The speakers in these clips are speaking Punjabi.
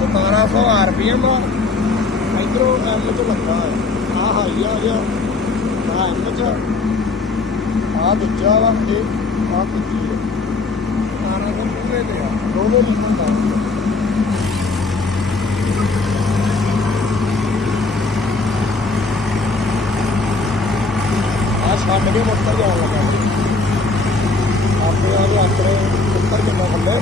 1700 ਆਰਪੀਐਮ ਆ। ਇਧਰੋਂ ਐਮ ਚ ਲੱਗਾ ਹੈ। ਆ ਹਾਈ ਆ ਗਿਆ। ਆ ਐਮ ਚ। ਆ ਦੂਜਾ ਵਾ ਇਹ। ਆ। ਦੂਜੀ ਹੈ 1700 ਪੂਰੇ ਤੇ ਆ। ਦੋਨੋਂ ਲਿਖਣ ਦਾ ਆ ਛੱਡ ਕੇ ਮੁੱਤਰ ਜਾਣ ਲੱਗਾ। ਆਪਣੇ ਆ ਆਪਣੇ ਉੱਤਰ ਕਿੰਨਾ ਥੱਲੇ?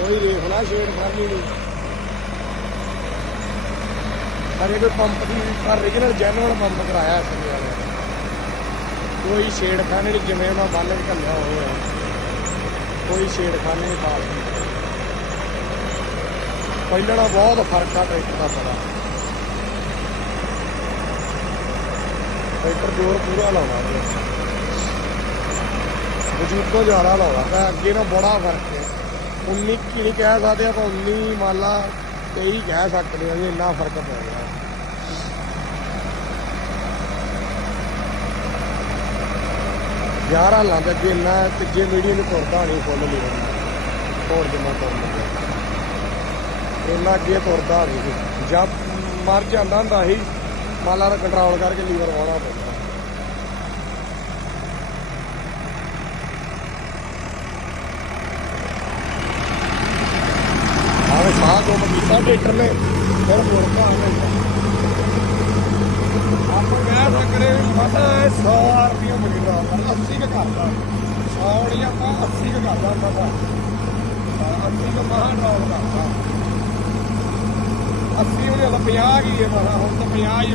ਕੋਈ ਦੇਖ ਲਾ ਸ਼ੇਡ ਫਰਨੀ ਨਹੀਂ ਹਰੇ ਕੋਈ ਪੰਪ ਦੀ origignal ਜੈਨੂਅਲ ਪੰਪ ਕਰਾਇਆ ਇਸ ਨੇ ਕੋਈ ਛੇੜਖਾਨੇ ਨਹੀਂ, ਜਿਵੇਂ ਉਹਨਾਂ ਬੰਨ ਕੇ ਘੱਲਿਆ ਹੋਇਆ। ਕੋਈ ਛੇੜਖਾਨੀ ਨਹੀਂ ਪਾਸ ਪਹਿਲਾਂ ਨਾਲੋਂ ਬਹੁਤ ਫ਼ਰਕ ਆ ਟਰੈਕਟਰ ਦਾ ਬੜਾ। ਟਰੈਕਟਰ ਜੋਰ ਪੂਰਾ ਲਾਉਣਾ ਜੀ ਵਜੂਦ ਜ਼ਿਆਦਾ ਲਾਉਣਾ ਅੱਗੇ ਨਾਲ ਬੜਾ ਫ਼ਰਕ ਹੈ। 19 ਕੀ ਨਹੀਂ ਕਹਿ ਸਕਦੇ ਆਪਾਂ 19 ਮਾਲਾ 23 ਕਹਿ ਸਕਦੇ ਹਾਂ ਜੀ ਇੰਨਾ ਫ਼ਰਕ ਪੈ ਗਿਆ। ਯਾਰ ਹਾਲਾਂ ਦੇ ਇੰਨਾ, ਤੀਜੇ ਮੀਡੀਅਮ ਨੂੰ ਤੁਰਦਾ ਨਹੀਂ ਫੁੱਲ ਲੀਵਰ ਹੋਰ ਜਿੰਨਾ ਤੁਰ ਇੰਨਾ ਅੱਗੇ ਤੁਰਦਾ ਨਹੀਂ ਜਦ ਮਰ ਜਾਂਦਾ ਹੁੰਦਾ ਸੀ ਮਾਲਾ ਦਾ ਕੰਟਰੋਲ ਕਰਕੇ ਲੀਵਰ ਵਾਉਣਾ ਪੈਂਦਾ ਆਵੇ ਸਾਹ ਗੁੰਮ ਕੀਤਾ ਟਰੈਕਟਰ ਨੇ ਫਿਰ ਮੁੜ ਕੇ ਆਪਾਂ ਕਹਿ ਸਕਦੇ ਪਤਾ 100 ਰੁਪਏ ਮਹੀਨਾ 80 ਕ ਕਰਦਾ 100 ਨਹੀਂ ਆਪਾਂ 80 ਕ ਕਰਦਾ ਪਤਾ 80 ਕ ਮਹਾਂ ਡਰਾਉ ਕਰਦਾ। 80 ਉਹਨੇ ਤਾਂ 50 ਕੀ ਹੈ ਮਹਾ ਹੁਣ ਤਾਂ 50 ਹੀ